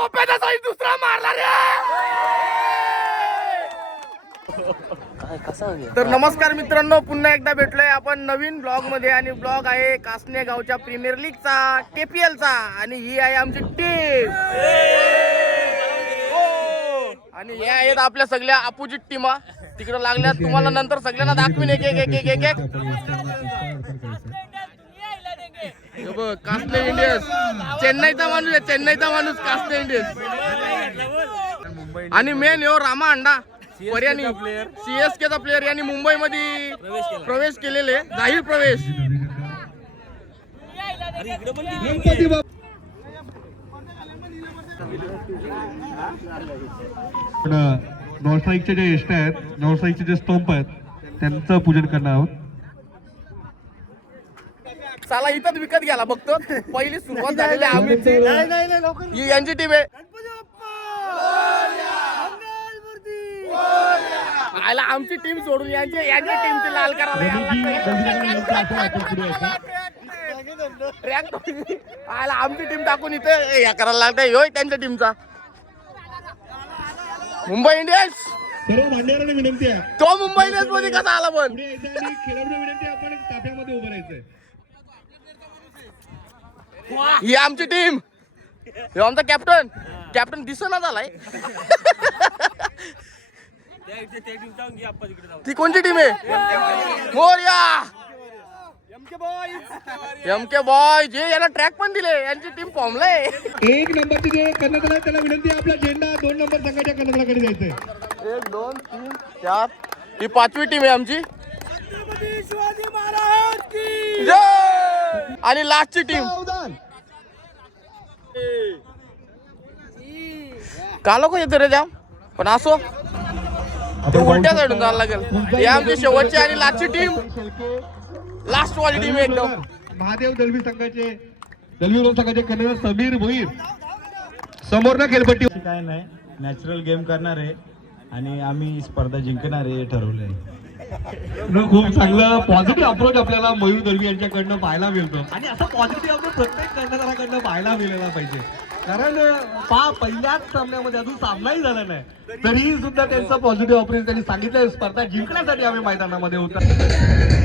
पप्प्याचा size दुसरा मारला रे तर नमस्कार मित्रांनो पुन्हा एकदा भेटलोय आपण नवीन ब्लॉगमध्ये आणि ब्लॉग आहे कासने गावच्या प्रीमियर लीगचा केपीएल चा. आणि ही आहे आमची टीम आणि हे आहेत आपल्या सगळ्या अपोजिट टीमा तिकडे लागल्या तुम्हाला नंतर सगळ्यांना दाखवीन एक एक एक एक एक एक. हे बघ कासने इंडियन्स. चेन्नईचा माणूस आहे चेन्नईचा माणूस कासने इंडियन्स. आणि मेन यो रामा अंडा पर्यानी सीएसके चा प्लेअर यांनी मुंबईमध्ये प्रवेश केलेले. जाहीर प्रवेश. नॉनस्ट्राईकचे जे यष्ट आहेत नॉनस्ट्राईकचे जे स्तंभ आहेत त्यांचं पूजन करणार आहोत. चला इथंच विकत घ्याला बघतो. पहिली सुरुवात झालेली आम्हीची ही यांची टीम आहे. आयला आमची टीम सोडून यांची यांची टीमची लाल करायला आयला आमची टीम टाकून इथे या करायला लागतंय होय त्यांच्या टीमचा मुंबई इंडियन्स! सर्व विनंती आहे. तो मुंबई इंडियन्समध्ये कसा आला पण? खेळाडूंना विनंती आहे, आपण ताफ्यामध्ये उभं राहायचंय. ही आमची टीम हे आमचा कॅप्टन कॅप्टन दिसना झालाय. ती कोणची टीम आहे? मोर्या. एम के बॉय जे यांना ट्रॅक पण दिले. यांची टीम फॉर्मलाय एक नंबरची जे करण्यात आला त्याला विनंती आहे आपला झेंडा दोन नंबर संघाच्या कर्णधाराकडे जायचंय. एक दोन तीन चार. ही पाचवी टीम आहे आमची. जय! आणि लास्टची टीम का लोक येतो रे जाम? पण असो. ते उलट्या साईडून जायला लागेल. ही आमची शेवटची आणि लास्टची टीम लास्ट वाली टीम एकदम. महादेव दलवी संघाचे दलवी विरोध संघाचे कर्णधार समीर भोईर समोर ना खेळपट्टी काय नाही. नॅचरल गेम करणार आहे आणि आम्ही स्पर्धा जिंकणार आहे हे ठरवलंय. न खूप चांगलं पॉझिटिव्ह अप्रोच आपल्याला मयूर दलवी यांच्याकडनं पाहायला मिळतो. आणि असं पॉझिटिव्ह अप्रोच प्रत्येक कर्णधाराकडनं पाहायला मिळाला पाहिजे. कारण पा पहिल्याच सामन्यामध्ये अजून सामनाही झाला नाही. तरीही सुद्धा त्यांचं पॉझिटिव्ह अप्रोच त्यांनी सांगितलं स्पर्धा जिंकण्यासाठी आम्ही मैदानामध्ये होता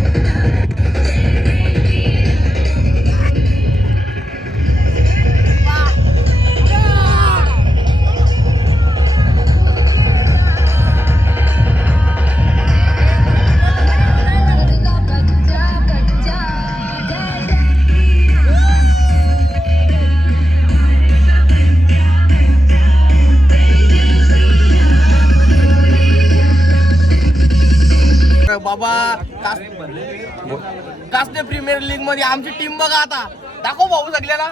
आमची टीम बघा आता. दाखव भाऊ सगळ्याला.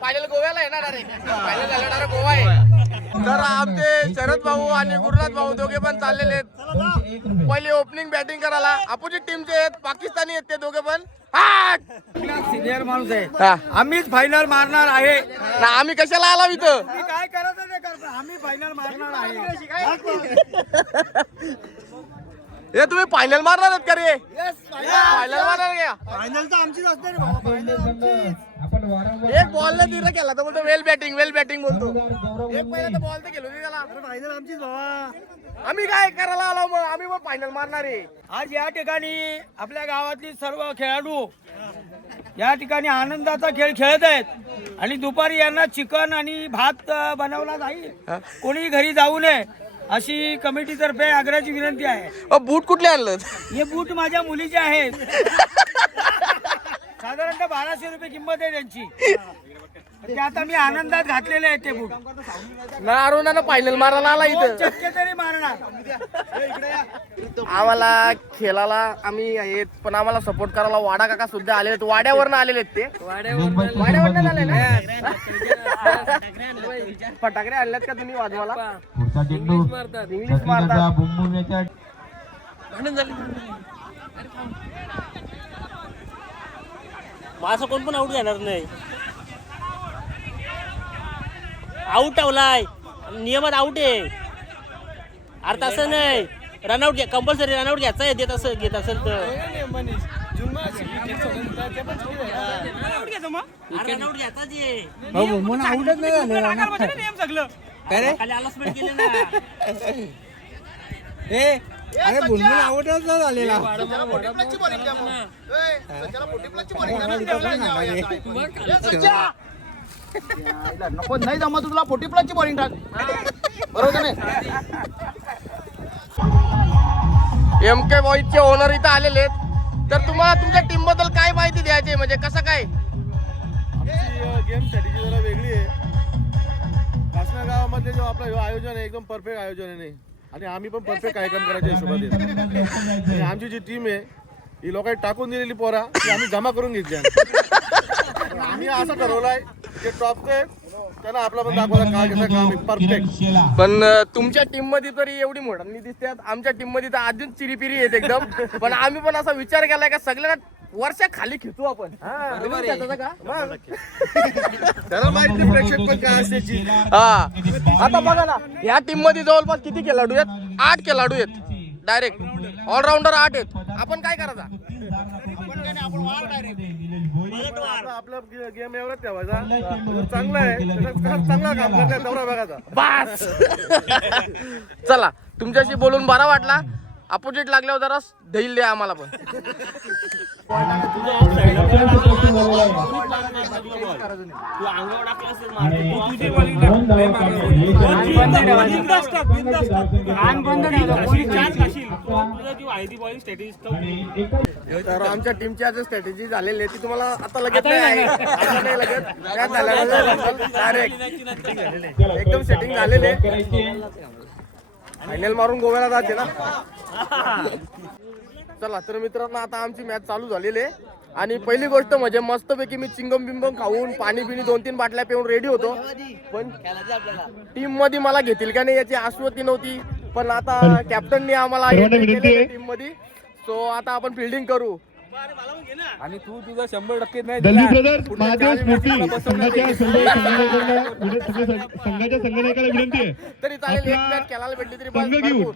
Final गोव्याला येणार अरे. फायनल गोवा आहे. तर आमचे शरद भाऊ आणि गुरुनाथ भाऊ दोघे पण चाललेले आहेत. पहिले ओपनिंग बॅटिंग करायला. अपोजिट टीमचे आहेत पाकिस्तानी आहेत ते दोघे पण! सिनियर माणूस आहे. हा. आम्हीच फायनल मारणार आहे. ना आम्ही कशाला आला इथं? मी काय करायचं आम्ही फायनल मारणार आहे. हे तुम्ही फायनल मारणार आहेत का रे? फायनल मारणार का? फायनल तर आमचीच असते रे बाबा फायनल एक बॉल न तिथं केला तर बोलतो वेल बॅटिंग वेल बॅटिंग बोलतो. एक पहिला तर बॉल तर गेलो त्याला. फायनल आमचीच बाबा. आम्ही काय करायला आलो मग? आम्ही मग फायनल मारणार आहे. आज या ठिकाणी आपल्या गावातली सर्व खेळाडू या ठिकाणी आनंदाचा खेळ खेळत आहेत. आणि दुपारी यांना चिकन आणि भात बनवला जाईल. कोणी घरी जाऊ नये. अशी कमिटीतर्फे आग्रहाची विनंती आहे. अ, बूट कुठले आणलं हे बूट माझ्या मुलीचे आहेत. साधारणतः बाराशे रुपये किंमत आहे त्यांची. ते आता मी आनंदात घातलेले आहेत ते बूट ना अरुणानं फायनल मारायला आला दोन इथं. चटके तरी मारणार. आम्हाला खेळाला आम्ही आहेत पण आम्हाला सपोर्ट करायला वाडा काका सुद्धा आले आहेत. वाड्यावरनं आलेले आहेत ते. वाड्यावरनं आले ना? फटाकडे आणल्यात का तुम्ही वाजवाला पुढचा चेंडू इंग्लिश मारतात. असं कोण पण आऊट घेणार नाही. आऊट ठेवलाय. नियमात आऊट आहे. अरे तसं नाही. रनआउट घ्या. कंपल्सरी रनआउट घ्यायचा आहे. देत असं घेत असेल तर. रनआउट घ्यायचा जे. खाली अनाउन्समेंट केली ना. नको नाही जमा तुला फोर्टी प्लसची बॉलिंग टाक बरोबर नाही एम के बॉईजचे ओनर इथं आलेले आहेत तर तुम्हाला तुमच्या टीमबद्दल काय माहिती द्यायची आहे? म्हणजे कसं काय गेम स्ट्रॅटेजी जरा वेगळी आहे कासना गावामध्ये जो आपलं आयोजन आहे एकदम परफेक्ट आयोजन आहे नाही आणि आम्ही पण परफेक्ट कार्यक्रम करायच्या हिशोबात आहे. आणि आमची जी टीम आहे ही लोकांनी टाकून दिलेली पोरा ती आम्ही जमा करून घेतली आहे. आम्ही असं ठरवलंय की टॉपचे त्यांना आपला पण दाखवायला काय घेतं काम परफेक्ट पण तुमच्या टीममध्ये तरी एवढी मोठांनी दिसतात आमच्या टीममध्ये तर अजून चिरीपिरी आहेत एकदम. पण आम्ही पण असा विचार केलाय का सगळ्यांना वर्षा खाली खेचू आपण. तुम्ही खेळता का? त्याला माहिती प्रेक्षक पण काय असते हा. आता बघा ना या टीममध्ये जवळपास किती खेळाडू आहेत? आठ खेळाडू आहेत. डायरेक्ट ऑलराऊंडर आठ आहेत. आपण काय करायचा? आपला गेम एवढाच ठेवायचा. चांगला आहे. त्याच्यात चांगला काम करण्यात तेवढा बघायचा बास. चला तुमच्याशी बोलून बरा वाटला. अपोजिट लागल्यावर जरा धैल द्या आम्हाला पण. तू तर आमच्या टीमची आज स्ट्रॅटेजी झालेली आहे ती तुम्हाला आता लगेच नाही नाही लगेच. काय झालं डायरेक्ट एकदम सेटिंग झालेले फायनल मारून गोव्याला जाते ना? चला तर मित्रांनो आता आमची मॅच चालू झालेली आहे. आणि पहिली गोष्ट म्हणजे मस्तपैकी मी चिंगम बिंगम खाऊन पाणी पिणी दोन तीन बाटल्या पिऊन रेडी होतो. पण टीममध्ये मला घेतील का नाही याची आश्वती नव्हती. पण आता कॅप्टननी आम्हाला सर्वांना विनंती आहे. टीममध्ये सो आता आपण फिल्डिंग करू. सगळ्या संघ- संघाच्या संघनायकाला विनंती आहे. तरी चालेल एक आपला मॅच खेळायला भेटली तरी संघ. भरपूर.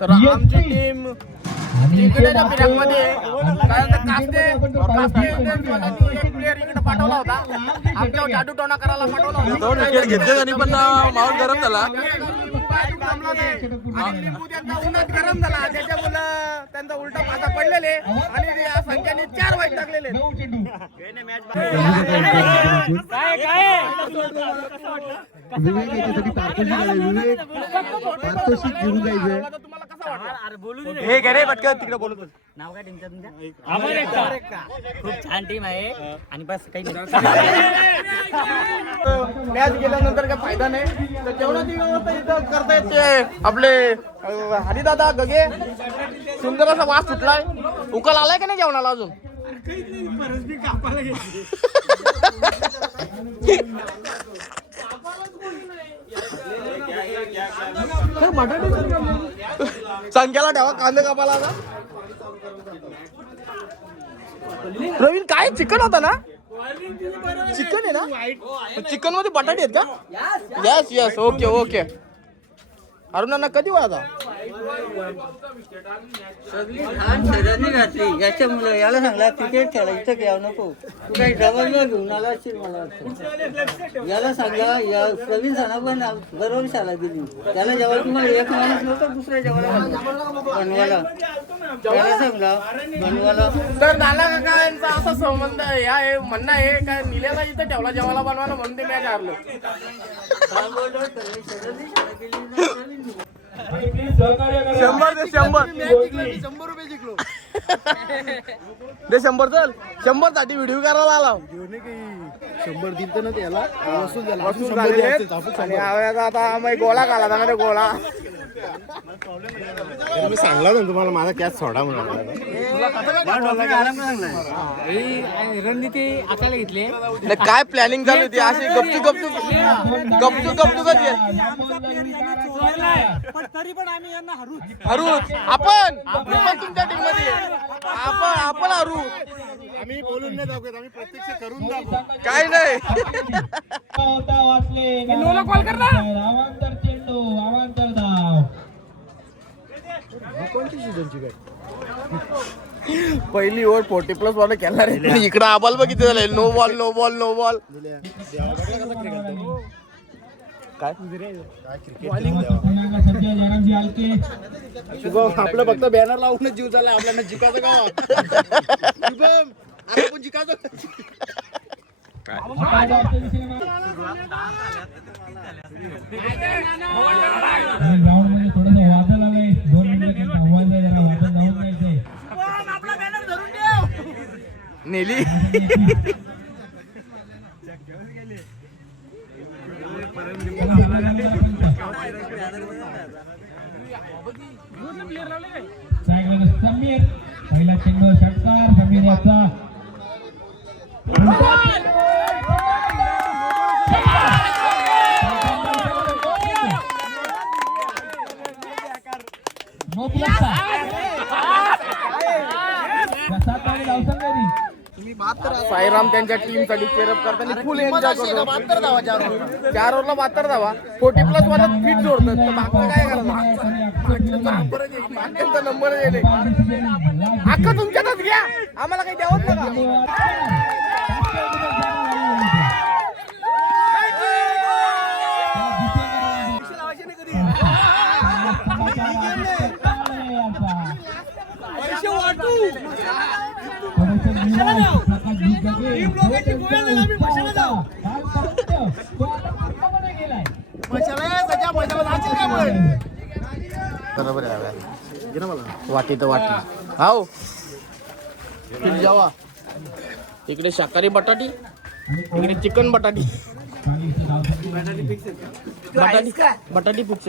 तर आमची टीम जिंकण्याच्या पिरामध्ये कारण तर कास्ते कास्ते इंडियन्सवाल्यांनी एक प्लेअर इकडे पाठवला होता. आमच्यावर जादू टोना करायला पाठवला होता. दोन विकेट घेतले त्यांनी पण माहोल गरम झाला. आणि लिंबू त्यांचा उन्हात गरम झाला. त्याच्यामुळं त्यांचा उलटा पासा पडलेले. आणि या संख्याने चार वाईट टाकलेले. काय काय विवेक याच्यासाठी पारितोषिक आहे विवेक पारितोषिक घेऊन जायचंय. तुम्हाला कसं वाटलं हे घे रे पटकन तिकडे बोलत नाव काय टीमचं तुमच्या खूप छान टीम आहे. आणि बस काही मॅच गेल्यानंतर काय फायदा नाही. तर जेवणाची व्यवस्था इथं करता येते आपले अं, हरिदादा गगे सुंदर असा वास सुटलाय. उकल आलाय का नाही जेवणाला अजून? संख्याला ठेवा कांदे कापाला आता. प्रवीण काय? चिकन होता ना? चिकन आहे ना? चिकनमध्ये बटाटे आहेत का? यस यस ओके ओके अरुणांना कधी वळता शरीराने घातली. याच्या मुलं याला सांगला क्रिकेट खेळा इथं खेळावं नको. तू काही डबल न घेऊन आला असेल मला वाटतं. याला सांगला या प्रवीण साना पण बरोबर शाळा गेली त्याला जेव्हा तुम्हाला एक माणूस नव्हता दुसऱ्या जेवायला बनवायला. त्याला सांगला बनवायला. तर नाना काका यांचा असा संबंध आहे. हा आहे म्हणणं आहे काय निल्याला इथं ठेवला जेवायला बनवायला म्हणून ते मॅच हारलं शंभर ते शंभर. शंभर रुपये जिंकलो. ते शंभर चल. शंभरसाठी व्हिडिओ करायला आला. शंभर दिल ना त्याला. वसूल झाला. आणि आता आम्ही गोळा काला ना ते गोळा. मी सांगला ना तुम्हाला माझा कॅच सोडा म्हणून. काय प्लॅनिंग चालू होती अशी गपचू गपचू गपचू गपचू कधी तरी पण आम्ही यांना हरू हरू आपण आपण तुमच्या टीममध्ये. आपण आपण हरू आम्ही बोलून नाही दाखवत आम्ही प्रत्यक्ष करून दाखवतो काय नाही. कॉल कर ना अवांतर चेंडू अवांतर धाव पहिली ओव्हर फोर्टी प्लस बॉल खेळणार. आहे इकडं आबाल बघ किती झाले. No ball no ball no ball काय? शुभम आपलं फक्त बॅनर लावूनच जीव झाला आपल्याला जिकायचं का? शुभम अरे पण नेली सॅगला समीर पहिला चेंडू षटकार समीर याचा नो प्लसचा प्रसाद आणि धावसंख्या साईराम त्यांच्या टीमसाठी चेअरअप करताना फुल एन्जॉय करतो. चार ओव्हरला बहात्तर धावा. फोर्टी प्लस वाला फिट जोडतात तर मागचं काय करायचं? नंबर येईल अख्खा तुमच्यातच घ्या. आम्हाला काही द्यावत नका. बरोबर आहे वाटी तर वाटी हाव जावा इकडे शाकाहारी बटाटी इकडे चिकन बटाटी. बटाटी बटाटी फिक्स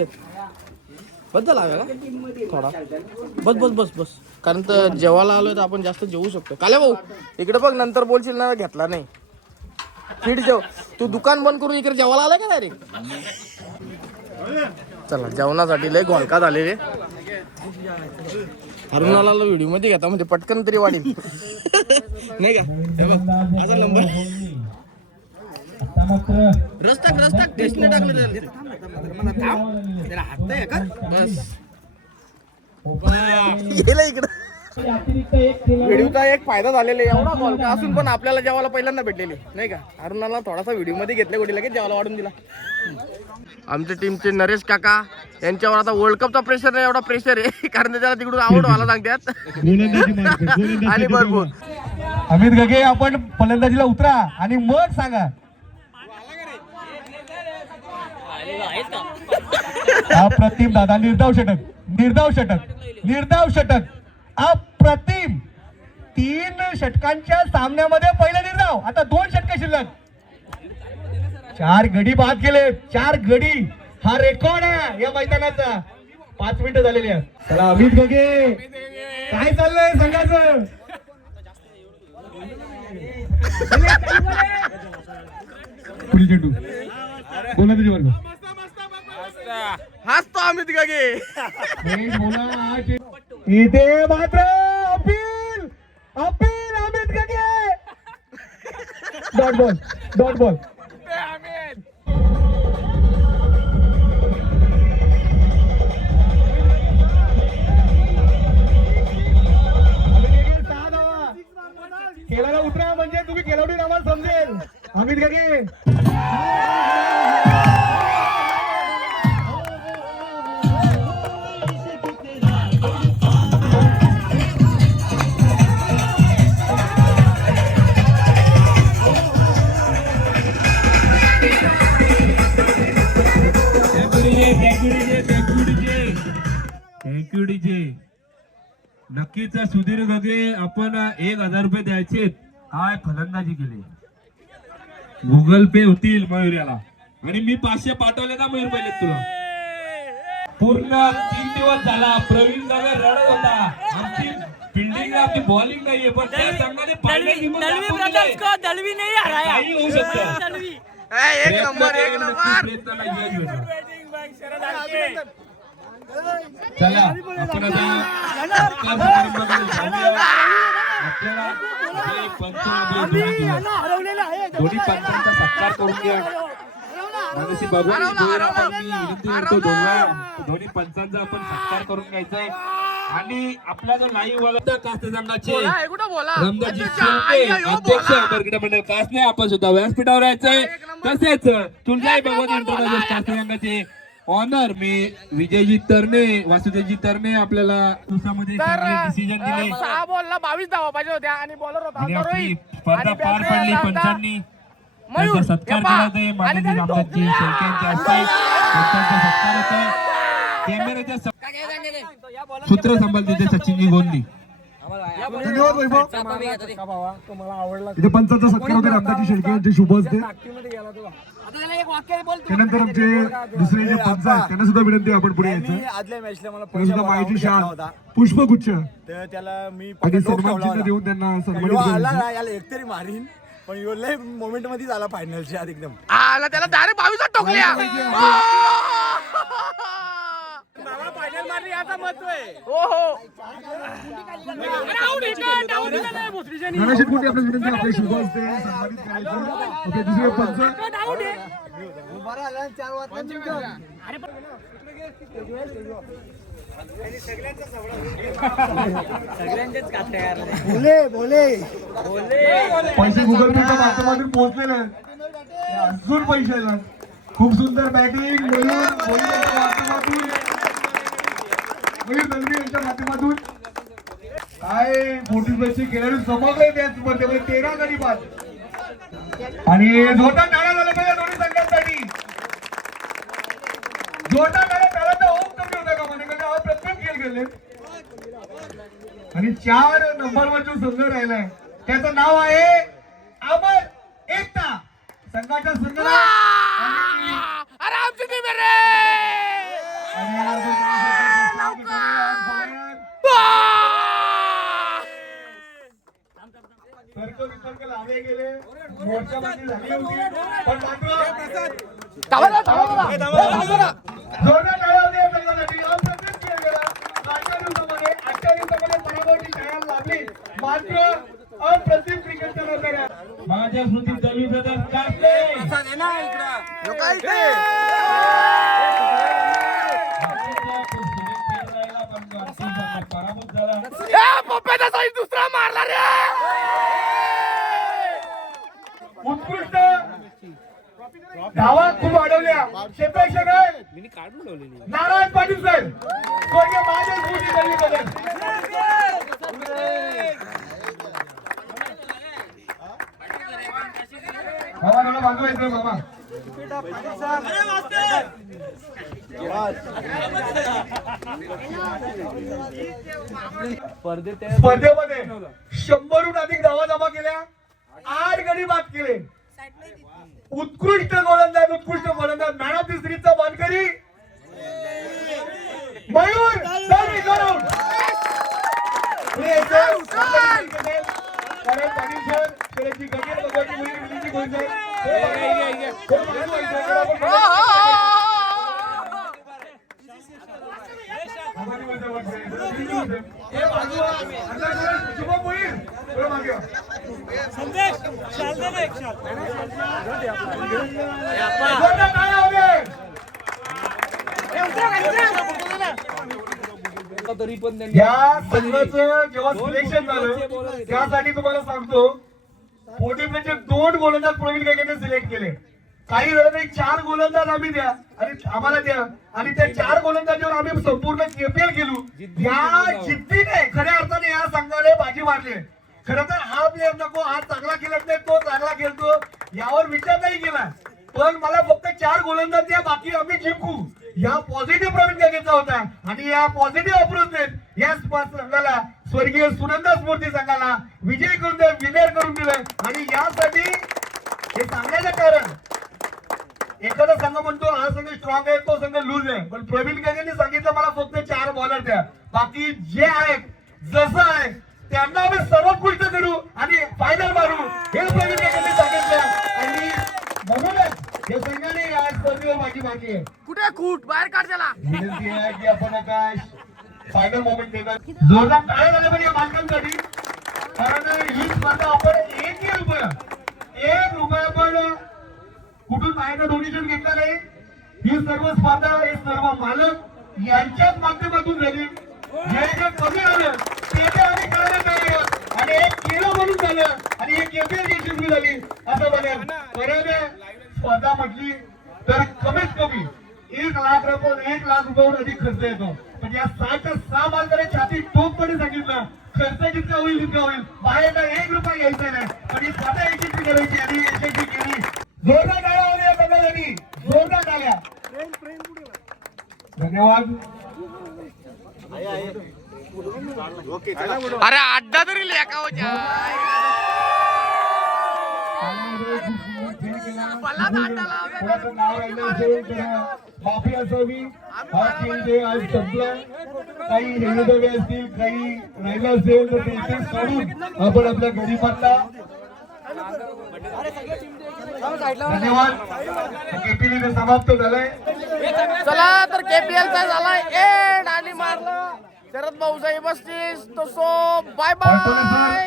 बद्दल बस का? थोडा. बस बस बस बस. कारण तर जेवायला आलोय तर आपण जास्त जेवू शकतो. काल्या भाऊ इकडे बघ नंतर बोलशील ना घेतला नाही. फिट जेव. तू दुकान बंद करून इकडे जेवायला आलाय का डायरेक्ट चला जेवणासाठी लय घोळका झालेले अरुणाला व्हिडिओमध्ये घेता म्हणजे पटकन तरी वाढेल. नाही का? असा नंबर. टेस्टने टाकलं त्याला. त्याला हात नाही का बस गेलं इकडं. अतिरिक्त एक खेळाडू व्हिडिओचा एक फायदा झालेला आहे. एवढा बॉल का? असून पण आपल्याला जेवायला पहिल्यांदा भेटलेले नाही का? अरुणाला थोडासा व्हिडिओमध्ये घेतले गोडी लगेच जेवायला वाढून दिला. आमच्या टीमचे नरेश काका यांच्यावर आता वर्ल्ड कपचा प्रेशर नाही एवढा प्रेशर आहे. कारण त्याला तिकडून आवड व्हायला सांगतात. आणि भरपूर. अमित गगे आपण फलंदाजीला उतरा आणि मग सांगा. अप्रतिम दादा निर्धाव षटक निर्धाव षटक निर्धाव षटक. अप्रतिम. तीन षटकांच्या सामन्यामध्ये पहिला निर्धाव. आता दोन षटके शिल्लक. चार गडी बाद केले. चार गडी. हा रेकॉर्ड आहे या मैदानाचा. पाच मिनिटं झालेली आहे चला अमित गगे. काय चाललंय संघाचं? पुढील चेंडू. गोलंदाजी वर्ग. हाच तो अमित गगे. इथे मात्र appeal appeal Amit Gage. Dot ball dot ball खेळायला उतरा म्हणजे तुम्ही खेळवडी नावाला समजेल. अमित गगे. नक्कीच सुधीर गगे आपण एक हजार रुपये द्यायचे काय फलंदाजी केली. गुगल पे होतील मयूर याला आणि मी पाचशे पाठवले ना मयूर पहिले तुला. पूर्ण तीन दिवस झाला प्रवीण गगे रडत होता. आमची फिल्डिंग आपली बॉलिंग नाहीये पण त्या संघाने दलवी नाही. होऊ शकतं. एक नंबर एक नंबर. चला आपण दोन्ही पंचांचा सत्कार करून घ्या. दोन्ही पंचांचा आपण सत्कार करून घ्यायचा आहे. आणि आपला जो लाईव्ह वाला कास्त संघाचे हे रमदाजी हो, अध्यक्ष बोला. बरगडा मंडळ कासने आपण सुद्धा व्यासपीठावर यायचंय तसेच तुळजाई भगवान संघाचे ऑनर मी विजयजी तरणे वासुदेवजी तरणे आपल्याला दिवसामध्ये डिसिजन दिले. सहा बॉलला बावीस धावा पाहिजे होत्या आणि बॉलर होता रोहित स्पर्धा पार पडली पंचांनी. त्यांचा सत्कार. केला जाईल माननीय हस्ते पंचांचा कॅमेऱ्याच्या सूत्र सांभाळते ते सचिनजी गोंदी. धन्यवाद वैभव. इथे पंचाचा सत्कार होते रामदाजी शेळके यांचे शुभ असते त्यानंतर आमचे दुसरे जे पंच आहेत त्यांना सुद्धा विनंती आपण पुढे यायचं. आदल्या मॅचला मला त्यांना सुद्धा माहिती शाल पुष्पगुच्छ. तर त्याला मी आणि सन्मान चिन्ह देऊन त्यांना सन्मानित आला करायचं ना याला एकतरी मारीन. पण यो लय मोमेंटमध्ये झाला फायनलच्या आत एकदम. आला त्याला डायरेक्ट बावीस टोकल्या याचा महत्त्व आहे हो हो. कुठे आपल्या विनंती आपले शुभ असते सन्मानित करायचं ओके दुसरे पंच पैसे गुगल पेच्या माध्यमातून पोहोचलेले. अजून पैसे खूप सुंदर बॅटिंग मयूर यांच्या माध्यमातून मयूर यांच्या माध्यमातून काय मोठी पैसे खेळाडू समजले त्या स्पर्धेमध्ये तेरा गडी बाद. आणि जोरदार टाळ्या झाल्या पाहिजे दोन्ही संघांसाठी. जोरदार टाळ्या टाळ्या तर होम कमी होता का म्हणजे हा प्रत्येक खेळ खेळले. आणि चार नंबरवर जो संघ राहिलाय. त्याचं नाव आहे अमर एकता. संघाच्या आणि- अरे आमची टीम आहे रे! माझ्या स्मृतीत दलवी ब्रदर्स कासने पराभूत झाला पप्प्याचा साईज दुसरा मारला रे! उत्कृष्ट! धावा खूप वाढवल्या. क्षेत्ररक्षक आहे. नारायण पाटील साहेब. स्वर्गीय महादेव स्मृती दलवी बदल बांधवा येतो मामा स्पर्धेमध्ये शंभरहून अधिक धावा जमा केल्या. आठ गडी बाद केले. उत्कृष्ट गोलंदाज उत्कृष्ट गोलंदाज. मॅन ऑफ दी सिरीजचा मानकरी मयूर. कारण पाटील भगवानची गोंधळ. हे बाजूला इकडे आपण हो, हो, हो, हो. हे बाजूला. आता शुभम मोहीर. थोडं मागे व्हा. जोरदार टाळ्या हवे. या संघाचं जेव्हा सिलेक्शन झालं त्यासाठी तुम्हाला सांगतो पोटीमध्ये दोन गोलंदाज प्रवीण गायकवाडने सिलेक्ट केले. काही जणांनी चार गोलंदाज आम्ही द्या आणि आम्हाला द्या. आणि त्या चार गोलंदाजावर आम्ही संपूर्ण केपीएल गेलो या जिद्दीने खऱ्या अर्थाने या संघाने बाजी मारली. खरं तर हा प्लेअर नको हा चांगला खेळत नाही तो चांगला खेळतो. यावर विचार नाही केला. पण मला फक्त चार गोलंदाज द्या बाकी आम्ही जिंकू. या पॉझिटिव्ह प्रवीण गगेचा होता. आणि या पॉझिटिव्ह अप्रोचने या संघाला स्वर्गीय सुनंदा स्फूर्ती संघाला विजय करून दिला विनर करून दिलं. आणि यासाठी हे सांगण्याचं कारण एखादा संघ म्हणतो हा संघ स्ट्रॉंग आहे तो संघ लूज आहे. पण प्रवीण गगेने सांगितलं मला फक्त चार बॉलर द्या. बाकी जे आहेत जसं आहे त्यांना आम्ही सर्वोत्कृष्ट करू आणि फायनल मारू. हे प्रवीण गगेने सांगितलं. आणि म्हणूनच या संघाने या स्पर्धेवर माझी मागणी आहे? कुठे कूट बाहेर काढ त्याला. विनंती आहे की आपण काय फायनल मोमेंट देणार जोरदार काय झालं पाहिजे या मालकांसाठी. कारण ही स्पर्धा आपण एकही रुपया एक रुपया पण कुठून नाही बाहेरनं डोनेशन घेतला नाही. ही सर्व स्पर्धा हे सर्व मालक यांच्याच माध्यमातून झाली. जे जे कमी आलं ते ते आम्ही करायला तयार आणि एक केलं म्हणून झालं. आणि एक केपीएल यशस्वी झाली. असं बनेल परत स्पर्धा म्हटली तर कमीत कमी. एक लाख रुपये एक लाख रुपयाहून अधिक खर्च येतो. पण या सहाच्या सहा मालकाने छाती टोकपणे सांगितलं. खर्च जितका होईल तितका होईल? बाहेर एक रुपया घ्यायचा नाही. पण ही स्पर्धा यशस्वी करायची आणि यशस्वी केली. जोरदार होऊ द्या सगळ्यांनी. जोरदार टाळ्या. धन्यवाद. अरे अड्डा तरी लेका हो जा. कोणाचं नाव राहिलं असेल तर माफी असावी. हा खेळ जे आज संपला. काही हेवेदावे असतील काही राहिलं असेल तर ते आपण आपल्या धन्यवाद. इथे समाप्त झालाय. चला तर केपीएल चा झाला एंड आणि मारलं. शरद भाऊ साहेब असतील तो सो बाय बाय.